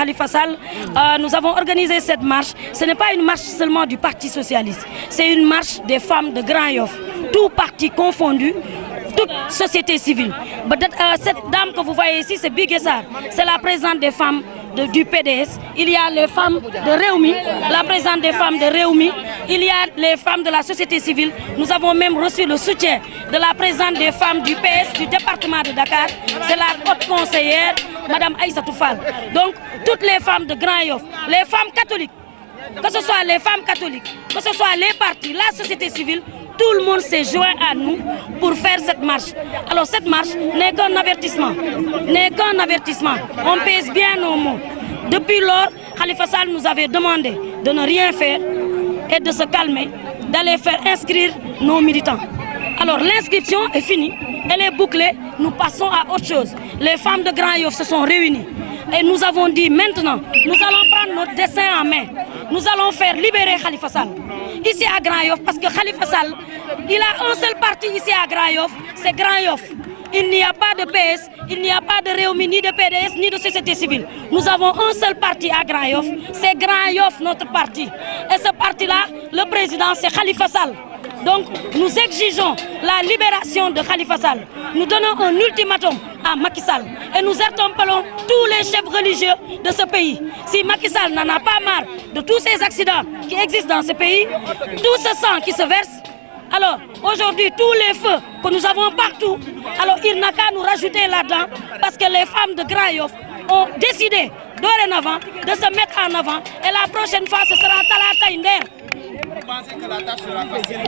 Khalifa Sall, nous avons organisé cette marche. Ce n'est pas une marche seulement du Parti Socialiste, c'est une marche des femmes de Grand Yoff, tout parti confondu, toute société civile. Cette dame que vous voyez ici, c'est Biguessar, c'est la présidente des femmes du PDS. Il y a les femmes de Réumi, la présidente des femmes de Réumi. Il y a les femmes de la société civile. Nous avons même reçu le soutien de la présidente des femmes du PS du département de Dakar. C'est la haute conseillère, Madame Aïssatou Fall. Donc, toutes les femmes de Grand Yoff, les femmes catholiques, que ce soit les femmes catholiques, que ce soit les partis, la société civile, tout le monde s'est joint à nous pour faire cette marche. Alors cette marche n'est qu'un avertissement, On pèse bien nos mots. Depuis lors, Khalifa Sall nous avait demandé de ne rien faire et de se calmer, d'aller faire inscrire nos militants. Alors l'inscription est finie, elle est bouclée, nous passons à autre chose. Les femmes de Grand Yoff se sont réunies et nous avons dit maintenant, nous allons prendre notre destin en main. Nous allons faire libérer Khalifa Sall ici à Grand Yoff, parce que Khalifa Sall, il a un seul parti ici à Grand Yoff, c'est Grand Yoff. Il n'y a pas de PS, il n'y a pas de Réumi, ni de PDS, ni de société civile. Nous avons un seul parti à Grand Yoff, c'est Grand Yoff notre parti. Et ce parti-là, le président, c'est Khalifa Sall. Donc nous exigeons la libération de Khalifa Sall. Nous donnons un ultimatum à Macky Sall et nous interpellons tous les chefs religieux de ce pays. Si Macky Sall n'en a pas marre de tous ces accidents qui existent dans ce pays, tout ce sang qui se verse, alors aujourd'hui tous les feux que nous avons partout, alors il n'a qu'à nous rajouter là-dedans, parce que les femmes de Grand Yoff ont décidé dorénavant de se mettre en avant, et la prochaine fois ce sera Talata Inder. Vous pensez que la tâche sera facile?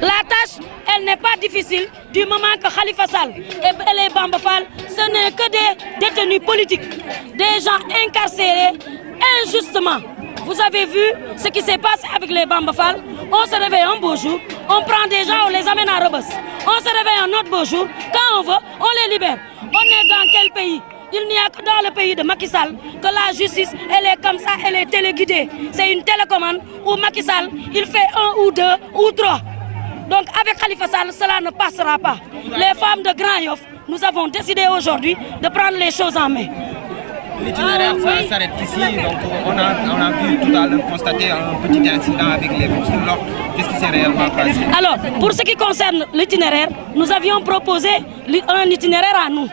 La tâche, elle n'est pas difficile du moment que Khalifa Sall et les Bamba Fall, ce n'est que des détenus politiques, des gens incarcérés injustement. Vous avez vu ce qui s'est passé avec les Bamba Fall. On se réveille un beau jour, on prend des gens, on les amène à Rebeuss. On se réveille un autre beau jour, quand on veut, on les libère. On est dans quel pays? Il n'y a que dans le pays de Macky Sall que la justice, elle est comme ça, elle est téléguidée. C'est une télécommande où Macky Sall, il fait 1 ou 2 ou 3. Donc avec Khalifa Sall, cela ne passera pas. Les femmes de Grand Yoff, nous avons décidé aujourd'hui de prendre les choses en main. L'itinéraire s'arrête ici, donc on a pu tout à l'heure constater un petit incident avec les forces de l'ordre. Qu'est-ce qui s'est réellement passé? Alors, pour ce qui concerne l'itinéraire, nous avions proposé un itinéraire à nous.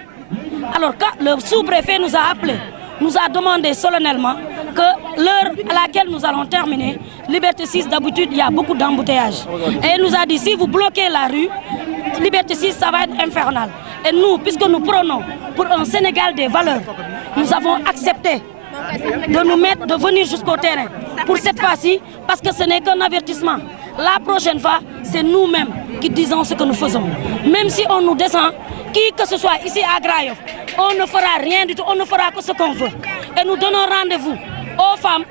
Alors quand le sous-préfet nous a appelés, nous a demandé solennellement que l'heure à laquelle nous allons terminer, Liberté 6 d'habitude, il y a beaucoup d'embouteillages. Et il nous a dit, si vous bloquez la rue, Liberté 6, ça va être infernal. Et nous, puisque nous prenons pour un Sénégal des valeurs, nous avons accepté de venir jusqu'au terrain pour cette fois-ci, parce que ce n'est qu'un avertissement. La prochaine fois, c'est nous-mêmes qui disons ce que nous faisons. Même si on nous descend, qui que ce soit ici à Grand Yoff, on ne fera rien du tout, on ne fera que ce qu'on veut. Et nous donnons rendez-vous aux femmes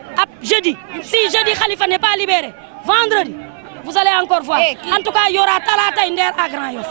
jeudi. Si jeudi Khalifa n'est pas libéré, vendredi, vous allez encore voir. En tout cas, il y aura Talata Inder à Grand Yoff.